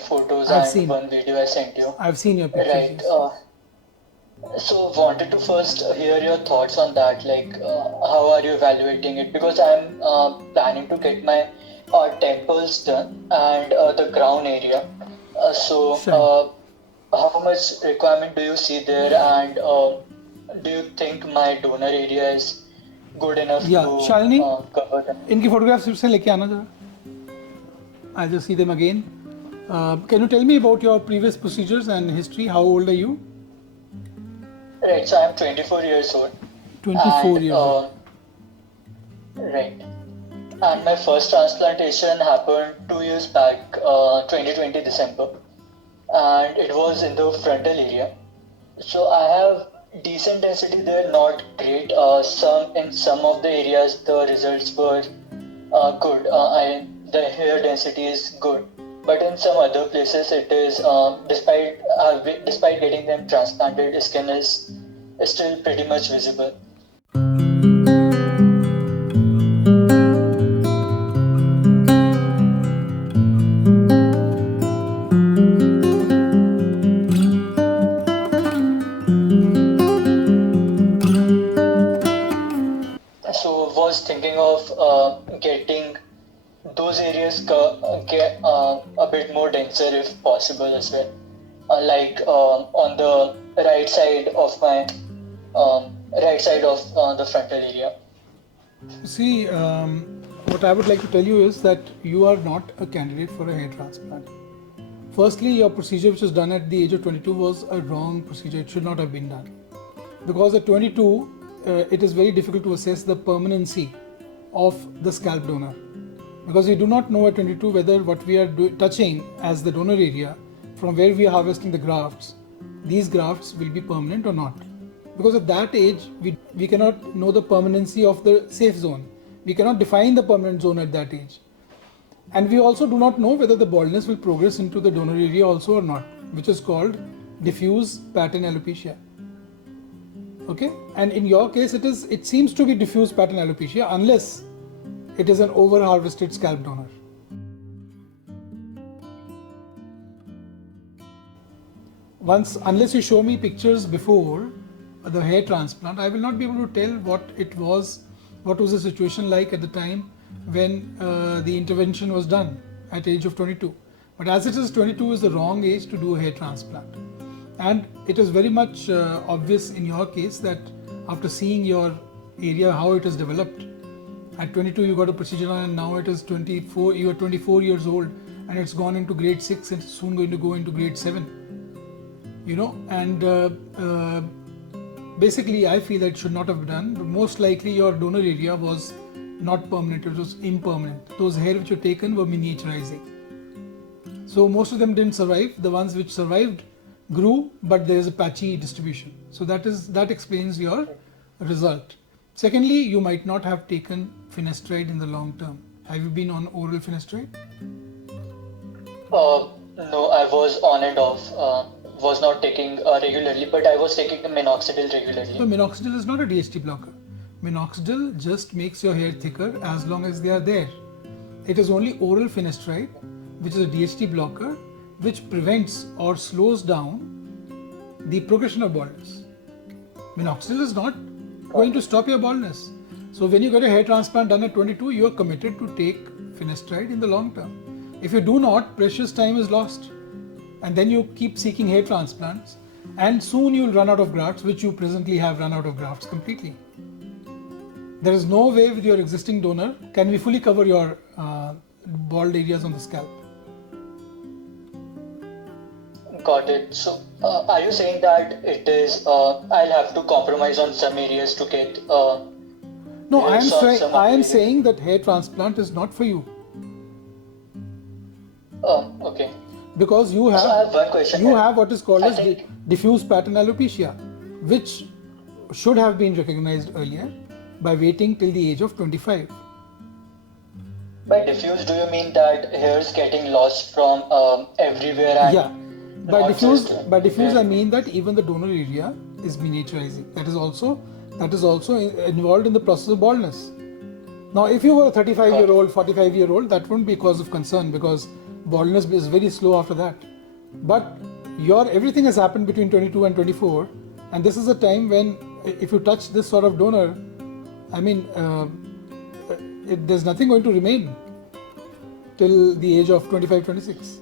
photos I've and seen. one video I sent you. I've seen your pictures. Right. Yes. So wanted to first hear your thoughts on that. Like, how are you evaluating it? Because I'm planning to get my temples done and the crown area. So, Sure. how much requirement do you see there, and do you think my donor area is good enough Yeah, to Shalini, cover them? इनकी photographs फिर से लेके आना जरा. I'll just see them again. Can you tell me about your previous procedures and history? How old are you? Right. So I'm 24 years old, 24 and years old. right. And my first transplantation happened 2 years back, 2020 December, and it was in the frontal area. So I have decent density there, not great. Some of the areas the results were good. The hair density is good, but in some other places it is despite getting them transplanted, skin is still pretty much visible. So was thinking of getting those areas get a bit more denser if possible as well. Like on the right side of the frontal area. See, what I would like to tell you is that you are not a candidate for a hair transplant. Firstly, your procedure which was done at the age of 22 was a wrong procedure. It should not have been done. Because at 22, it is very difficult to assess the permanency of the scalp donor. Because we do not know at 22 whether what we are touching as the donor area from where we are harvesting the grafts, these grafts will be permanent or not. Because at that age, we cannot know the permanency of the safe zone. We cannot define the permanent zone at that age. And we also do not know whether the baldness will progress into the donor area also or not, which is called diffuse pattern alopecia. Okay, and in your case it seems to be diffuse pattern alopecia unless it is an over harvested scalp donor. Unless you show me pictures before the hair transplant, I will not be able to tell what was the situation like at the time when the intervention was done at age of 22. But as it is, 22 is the wrong age to do a hair transplant. And it is very much obvious in your case that after seeing your area, how it has developed, at 22 you got a procedure done, and now it is 24, you are 24 years old and it's gone into grade 6 and it's soon going to go into grade 7. And basically I feel that it should not have been done. But most likely your donor area was not permanent, it was impermanent. Those hair which were taken were miniaturizing. So most of them didn't survive. The ones which survived grew, but there is a patchy distribution. So that explains your result. Secondly, you might not have taken finasteride in the long term. Have you been on oral finasteride? No, I was on and off. Was not taking regularly, but I was taking minoxidil regularly. So minoxidil is not a DHT blocker. Minoxidil just makes your hair thicker as long as they are there. It is only oral finasteride, which is a DHT blocker, which prevents or slows down the progression of baldness. Minoxidil is not going to stop your baldness. So when you get a hair transplant done at 22, you are committed to take finasteride in the long term. If you do not, precious time is lost. And then you keep seeking hair transplants, and soon you will run out of grafts, which you presently have run out of grafts completely. There is no way with your existing donor can we fully cover your bald areas on the scalp. Got it. So are you saying that it is I'll have to compromise on some areas to get No, I am saying that hair transplant is not for you. Okay. Because you have, so I have one question. You have what is called as diffuse pattern alopecia, which should have been recognized earlier by waiting till the age of 25. By diffuse, do you mean that hairs getting lost from everywhere? And yeah. By diffuse, I mean that even the donor area is miniaturizing. That is also involved in the process of baldness. Now, if you were a 35-year-old, 45-year-old, that wouldn't be a cause of concern because baldness is very slow after that. But everything has happened between 22 and 24, and this is a time when if you touch this sort of donor, I mean, there's nothing going to remain till the age of 25, 26.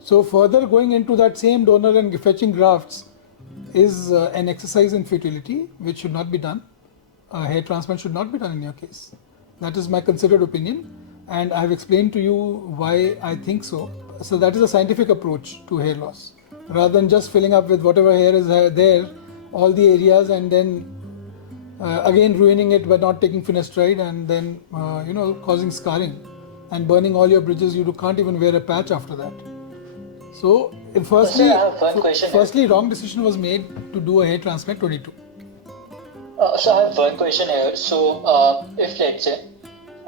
So further going into that same donor and fetching grafts is an exercise in futility, which should not be done. Hair transplant should not be done in your case. That is my considered opinion, and I have explained to you why I think so. So that is a scientific approach to hair loss, rather than just filling up with whatever hair is there, all the areas, and then again ruining it by not taking finasteride, and then causing scarring and burning all your bridges. You can't even wear a patch after that. So firstly, Sir, I have one question here. wrong decision was made to do a hair transplant 22. So I have one question here. So if let's say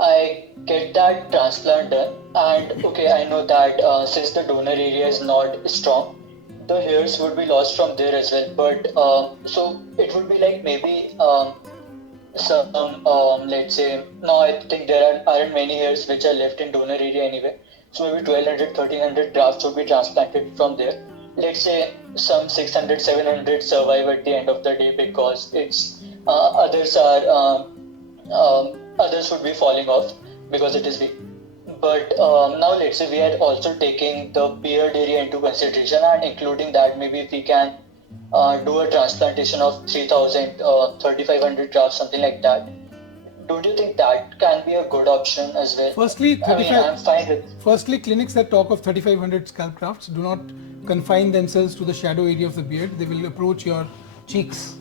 I get that transplant done, and okay, I know that since the donor area is not strong, the hairs would be lost from there as well. But so it would be like maybe some let's say now I think there aren't many hairs which are left in donor area anyway. So maybe 1200, 1300 grafts would be transplanted from there. Let's say some 600, 700 survive at the end of the day because it's others would be falling off because it is weak. But now let's say we are also taking the beard area into consideration, and including that maybe if we can do a transplantation of 3000, 3500 grafts, something like that. Don't you think that can be a good option as well? Firstly, I'm fine with. Firstly, clinics that talk of 3500 scalp grafts do not confine themselves to the shadow area of the beard. They will approach your cheeks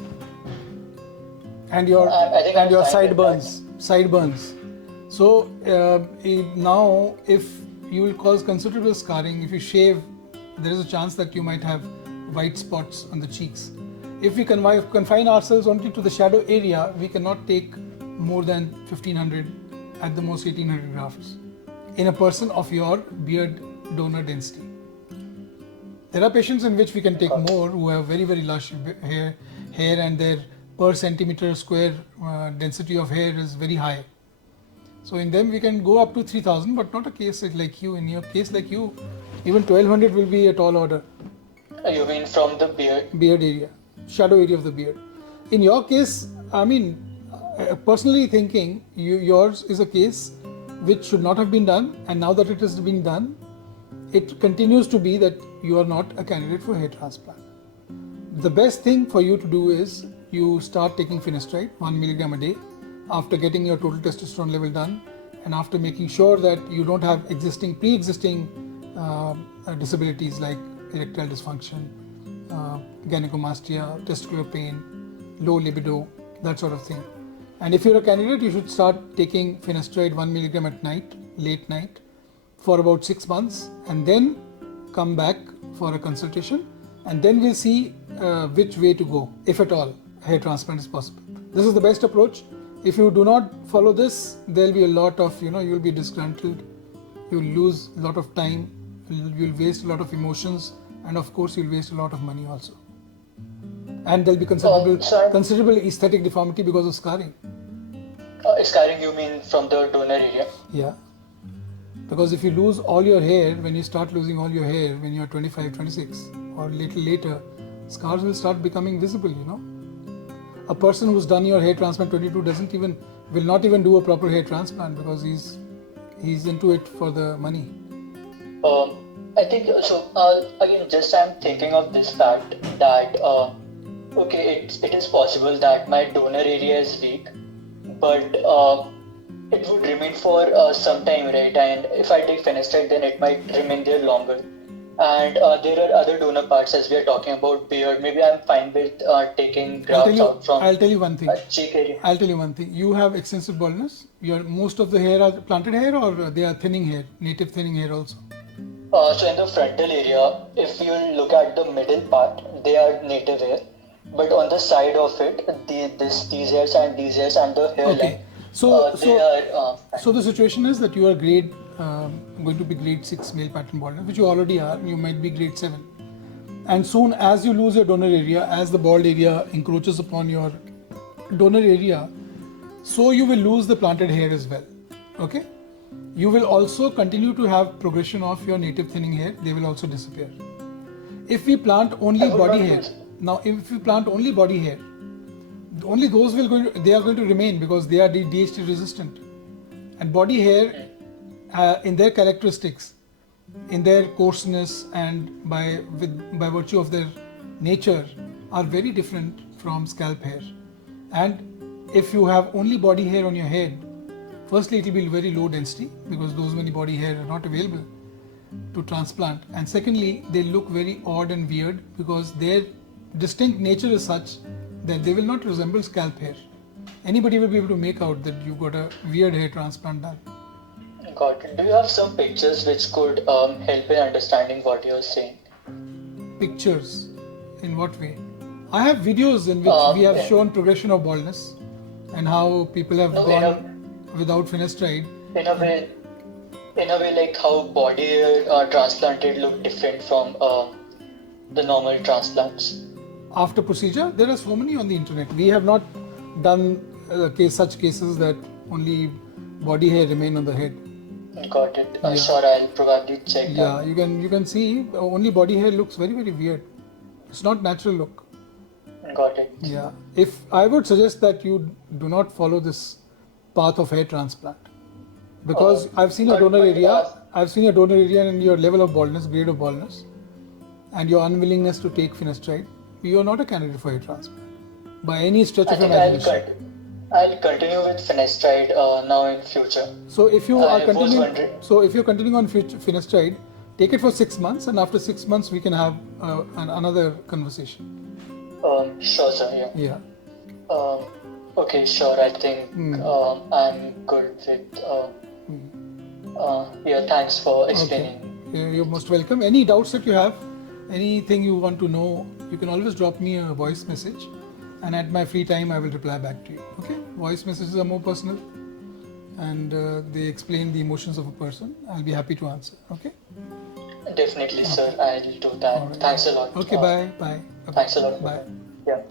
and your I think I'm fine with sideburns. So now, if you will cause considerable scarring, if you shave, there is a chance that you might have white spots on the cheeks. If we confine ourselves only to the shadow area, we cannot take more than 1500, at the most 1800 grafts in a person of your beard donor density. There are patients in which we can take more, who have very, very lush hair and their per centimeter square density of hair is very high. So in them we can go up to 3000, but not a case like you. In your case like you, even 1200 will be a tall order. You mean from the beard? Beard area, shadow area of the beard. In your case, I mean, personally thinking, yours is a case which should not have been done, and now that it has been done, it continues to be that you are not a candidate for hair transplant. The best thing for you to do is you start taking finasteride 1 milligram a day after getting your total testosterone level done, and after making sure that you don't have pre-existing disabilities like erectile dysfunction, gynecomastia, testicular pain, low libido, that sort of thing. And if you're a candidate, you should start taking finasteride 1 milligram at night, late night, for about 6 months, and then come back for a consultation, and then we'll see which way to go, if at all hair transplant is possible. This is the best approach. If you do not follow this, there'll be a lot of, you'll be disgruntled, you'll lose a lot of time, you'll waste a lot of emotions, and of course you'll waste a lot of money also. And there'll be considerable aesthetic deformity because of scarring. Scarring, you mean from the donor area? Yeah. Because if you lose all your hair, when you start losing all your hair when you're 25, 26 or little later, scars will start becoming visible, A person who's done your hair transplant 22 will not even do a proper hair transplant because he's into it for the money. I think so. Again, just I'm thinking of this fact that okay, it is possible that my donor area is weak, but it would remain for some time, right? And if I take finasteride, then it might remain there longer. And there are other donor parts as we are talking about beard. Maybe I'm fine with taking grafts out from. I'll tell you one thing. Cheek area. I'll tell you one thing. You have extensive baldness. Most of the hair are planted hair, or they are thinning hair, native thinning hair also. So in the frontal area, if you look at the middle part, they are native hair. But on the side of it, these hairs and these hairs and the hairline, okay. So the situation is that you are going to be grade 6 male pattern baldness, which you already are. You might be grade 7. And soon as you lose your donor area, as the bald area encroaches upon your donor area, so you will lose the planted hair as well. Okay. you will also continue to have progression of your native thinning hair. They will also disappear. If we plant only I would body not hair, use. now if we plant only body hair, only those they are going to remain because they are DHT resistant. And body hair, in their characteristics, in their coarseness and by virtue of their nature, are very different from scalp hair. And if you have only body hair on your head, firstly it will be very low density because those many body hair are not available to transplant, and secondly they look very odd and weird because their distinct nature is such that they will not resemble scalp hair. Anybody will be able to make out that you got a weird hair transplant done. Got it. Do you have some pictures which could help in understanding what you're saying? Pictures? In what way? I have videos in which we have Yeah. shown progression of baldness and how people have No, gone without finasteride. in a way, like how body hair transplanted look different from the normal transplants. After procedure, there are so many on the internet. We have not done such cases that only body hair remain on the head. Got it. Yeah. Sure, I'll probably check Yeah, that. you can see only body hair looks very weird. It's not natural look. Got it. Yeah. If I would suggest that you do not follow this path of hair transplant, because I've seen your donor area. I've seen your donor area and your level of baldness, grade of baldness, and your unwillingness to take finasteride. You are not a candidate for hair transplant by any stretch I of think imagination. I'll continue with finasteride now in future. So if you I are was continuing, wondering. so if you're continuing on finasteride, take it for 6 months, and after 6 months we can have another conversation. Sure, sir. Yeah. Yeah. Okay, sure. I think I'm good with. Yeah, thanks for explaining. Okay. You're most welcome. Any doubts that you have, anything you want to know, you can always drop me a voice message, and at my free time I will reply back to you. Okay? Voice messages are more personal, and they explain the emotions of a person. I'll be happy to answer. Okay? Definitely, sir. I'll do that. All right. Thanks a lot. Okay. Bye. Bye. Thanks a lot. Bye. Yeah.